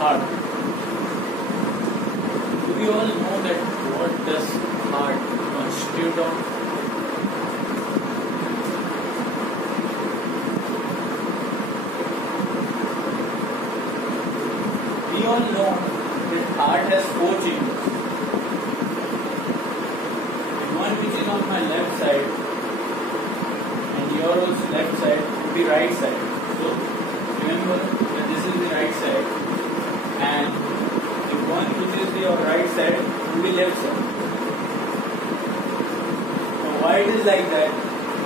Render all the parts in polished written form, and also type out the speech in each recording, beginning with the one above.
heart. Do we all know that what does heart constitute of? We all know that heart has 4 chambers. One which is on my left side and yours left side would be right side. So remember that this is the right side and the one which is your right side will be left side. Now why it is like that?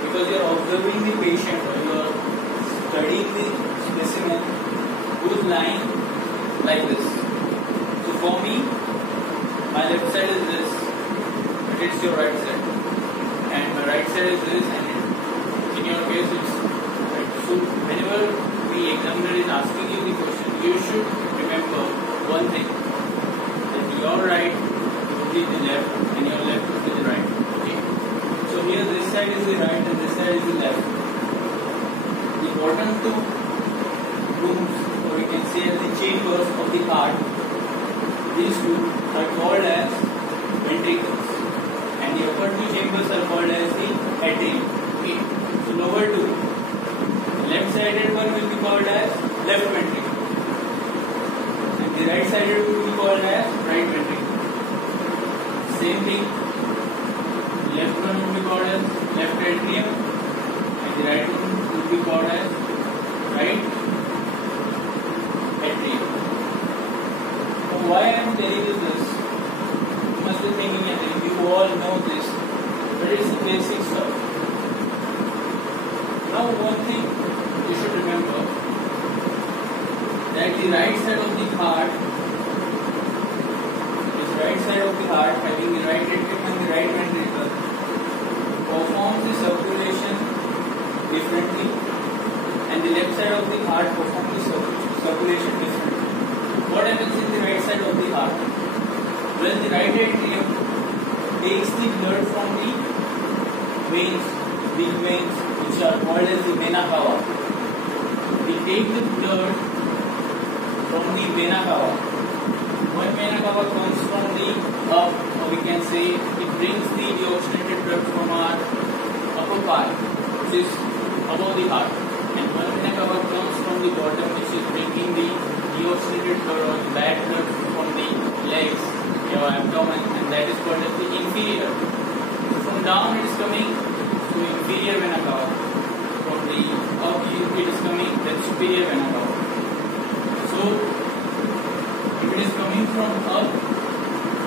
Because you are observing the patient or you are studying the specimen who is lying like this. So for me, my left side is this, but it's your right side, and my right side is this, and in your case it's right. So whenever the examiner is asking you the question, you should remember one thing, that your right would be the left and your left would be the right. Okay. So here this side is the right and this side is the left. The bottom 2 rooms, or we can say as the chambers of the heart, these 2 are called as ventricles, and the upper 2 chambers are called as the atrium. Okay. So lower 2, the left-sided one will be called as left ventricle, and the right-sided will be called as right ventricle. Same thing, the left one will be called as left atrium, and the right one will be called as right atrium. Now why I am telling you this? You must be thinking, you all know this, but it's the basic stuff. Now one thing you should remember, that the right side of the heart, having the right atrium and the right ventricle, performs the circulation differently, and the left side of the heart performs the circulation differently. What happens in the right side of the heart? Well, the right atrium takes the blood from the veins, big veins, which are called as the vena cava. We take the blood from the vena cava. One vena cava comes from the up, or we can say it brings the deoxygenated blood from our upper part, which is above the heart, and one vena cava comes from the bottom, which is bringing the deoxygenated blood or bad blood from the legs, your abdomen, and that is called as the inferior. From down it is coming to inferior vena cava. From the up it is coming to superior vena cava. So if it is coming from up,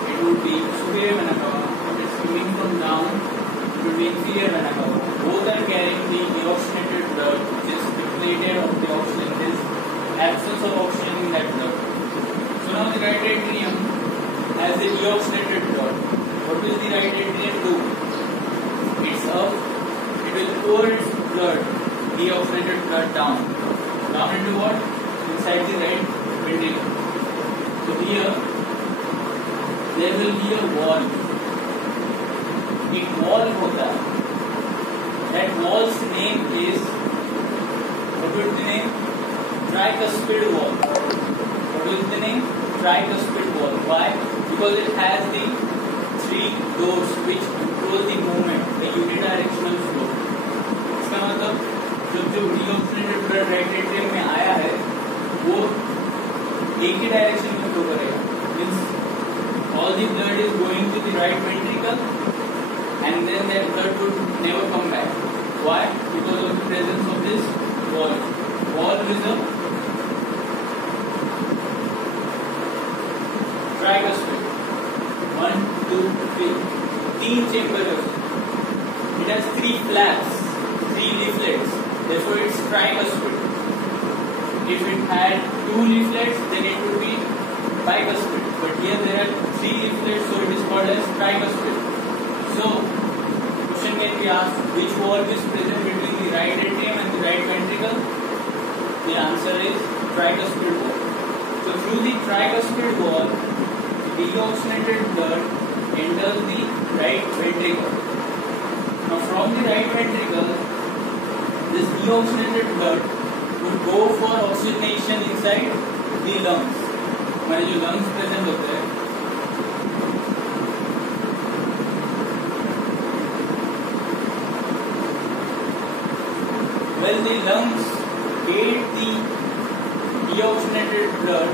it would be superior vena cava. If it is coming from down, it would be inferior vena cava. Both are carrying the deoxygenated blood, which is depleted of the oxygen. There is absence of oxygen in that blood. So now the right atrium has the deoxygenated blood. What will the right atrium do? It's up. It will pour its blood, deoxygenated blood down. Down into what? Inside the right ventricle. So here, there will be a wall. एक wall होता है. That wall's name is, what is the name? Tricuspid wall. What is the name? Tricuspid wall. Why? Because it has the 3 doors which control the movement, the unidirectional flow. इसका मतलब जब जो deoxygenated blood right atrium में आया है, वो एक ही direction में फ्लो करेगा. Means all the blood is going to the right ventricle, and then that blood would never come back. Why? Because of the presence of this wall. Wall is a tricuspid. 1, 2, 3. 3 chambers. It has 3 flaps, 3 leaflets. Therefore, it's tricuspid. If it had 2 leaflets, then it would be bicuspid. But here there are 3 leaflets, so it is called as tricuspid. So, question can be asked, which wall is present between the right atrium and the right ventricle? The answer is tricuspid wall. So, through the tricuspid wall, the deoxygenated blood enters the right ventricle. Now, from the right ventricle, this deoxygenated blood would go for oxygenation inside the lungs. हमारे जो lungs present होते हैं, well, the lungs get the deoxygenated blood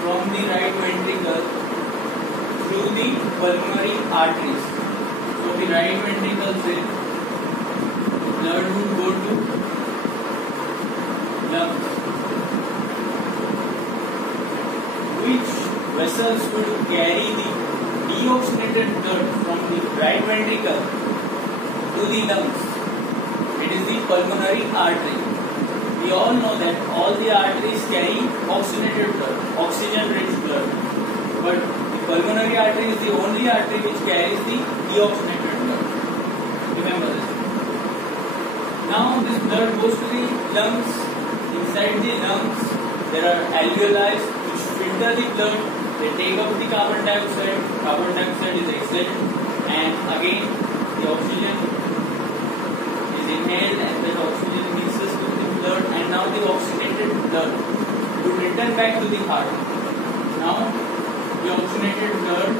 from the right ventricle through the pulmonary arteries. So the right ventricle से blood would go to lungs, which vessels would carry the deoxygenated blood from the right ventricle to the lungs. It is the pulmonary artery. We all know that all the arteries carry oxygenated blood, oxygen-rich blood, but the pulmonary artery is the only artery which carries the deoxygenated blood. Remember this. Now this blood goes to the lungs. Inside the lungs, there are alveoli which filter the blood. They take up the carbon dioxide. Carbon dioxide is exhaled, and again the oxygen inhaled, and that oxygen mixes with the blood, and now the oxygenated blood would return back to the heart. Now the oxygenated blood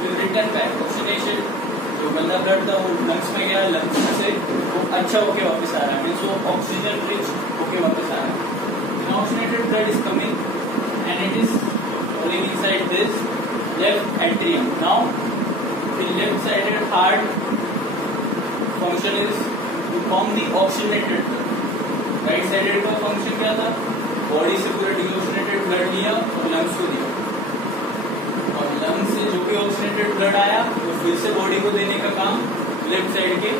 will return back. Oxygenation, जो गंदा blood था वो lungs में गया, lungs में से वो अच्छा होके वापस आ रहा है, मीन्स वो ऑक्सीजन रिच होके वापस आ रहा है. Now oxygenated blood is coming and it is falling inside this left atrium. Now the left sided heart function is to form the oxygenated blood. Right sided का फंक्शन क्या था? Body से पूरा deoxygenated blood लिया और lungs को दिया, और लंग्स से जो भी ऑक्सीनेटेड ब्लड आया वो फिर से बॉडी को देने का काम लेफ्ट साइड के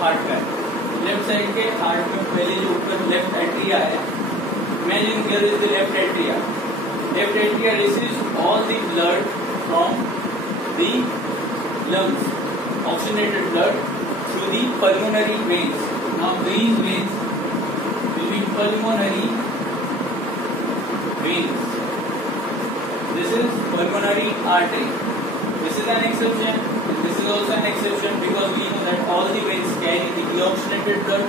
हार्ट का है. लेफ्ट साइड के हार्ट में पहले जो ऊपर लेफ्ट एट्रिया है, imagine here is the left atria. Left atria receives all the blood from the lungs, oxygenated blood through the pulmonary veins. Now these veins will be pulmonary veins. This is pulmonary artery. This is an exception. This is also an exception because we know that all the veins carry the deoxygenated blood.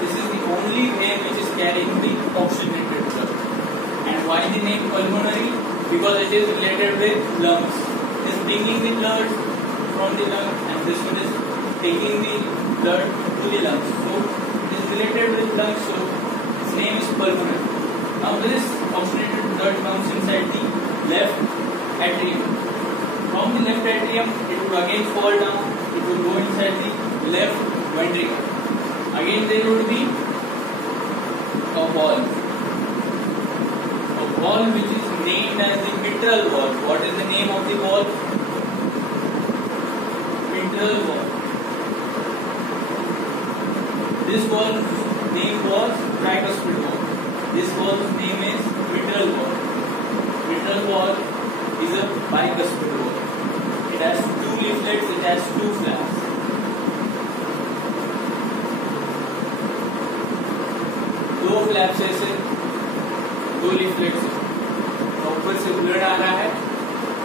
This is the only vein which is carrying the oxygenated blood. And why the name pulmonary? Because it is related with lungs. It is bringing the blood from the lungs, and this one is taking the blood to the lungs. So it is related with lungs, so its name is pulmonary. Now this oxygenated blood comes inside the left atrium. From the left atrium, it will again fall down. It will go inside the left ventricle. Again there would be a wall. A wall which is named as the mitral wall. What is the name of the wall? Mitral wall. This wall's name was tricuspid wall. This wall's name is mitral wall. Mitral wall is a bicuspid wall. It has two leaflets. It has two flaps. दो flaps ऐसे, दो leaflets. ऊपर से blood आ रहा है.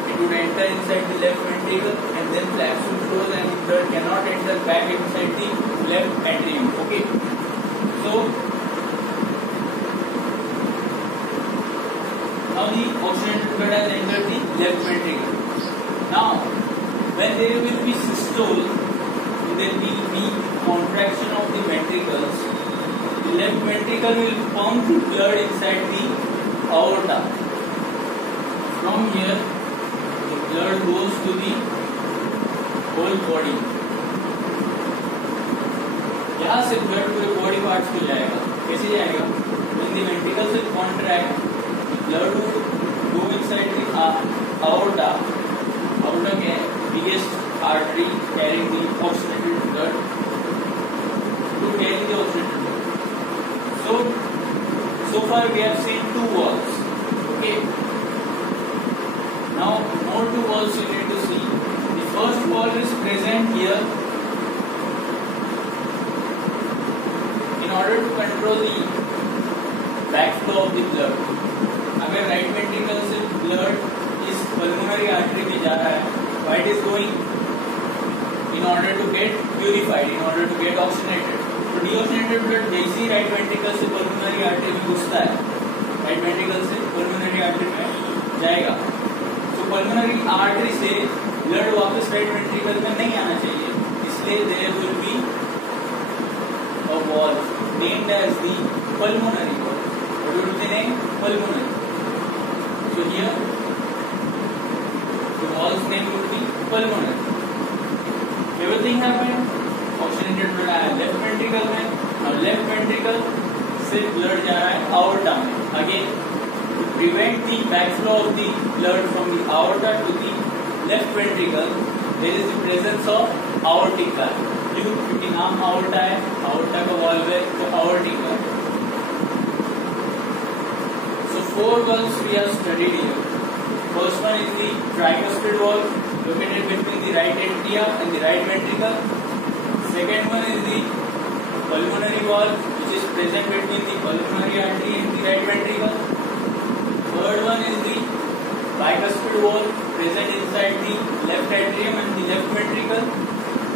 It would enter inside the left ventricle, and then flaps will close, and the blood cannot enter back inside the left atrium. Okay. So now the oxygenated blood has entered the left ventricle. Now when there will be systole, there will be contraction of the ventricles. The left ventricle will pump the blood inside the aorta. From here the blood goes to the whole body. यहाँ से blood पूरे body parts को जाएगा. कैसे जाएगा? When the ventricles will contract, the blood will go inside the aorta. Aorta क्या है? Biggest artery carrying the oxygenated blood to carry the oxygenated blood. So far we have seen two walls. Okay. Now more two walls you need to see. The first wall is present here in order to control the backflow of the blood. अगर right ventricle से blood इस pulmonary artery में जा रहा है, why it is going? In order to get purified, in order to get oxygenated. तो deoxygenated blood जैसे ही right ventricle से pulmonary artery में घुसता है, right ventricle से pulmonary artery जाएगा, तो पल्मोनरी आर्टरी से ब्लड वापस राइट वेंट्रिकल में नहीं आना चाहिए, इसलिए there will be a wall named as the pulmonary wall. What would be the name? Pulmonary. So here the wall's name would be pulmonary. Everything happened. Oxygenated blood आया left ventricle में. Now left ventricle से blood जा रहा है aorta में. Again to prevent the backflow of the blood from the aorta to the left ventricle, there is the presence of aortic valve. क्योंकि नाम aorta है, aorta का valve है तो aortic valve. Four valves we have studied here. First one is the tricuspid valve located between the right atria and the right ventricle. Second one is the pulmonary valve which is present between the pulmonary artery and the right ventricle. Third one is the bicuspid valve present inside the left atrium and the left ventricle.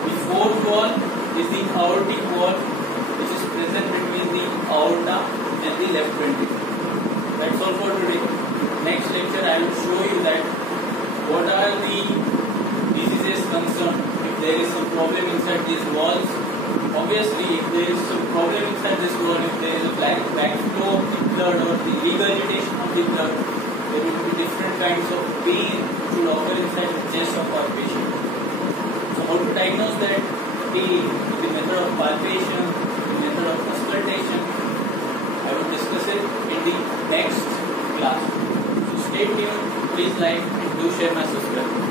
The fourth valve is the aortic valve which is present between the aorta and the left ventricle. That's all for today. Next lecture I will show you that what are the diseases concerned. If there is some problem inside these walls, obviously if there is some problem inside this wall, if there is a backflow of the blood or the regurgitation of the blood, there will be different kinds of pain which will occur inside the chest of our patient. So how to diagnose that pain? The method of palpation, the method of auscultation, I will discuss it in the next class. So stay tuned, please like and do share my subscribe.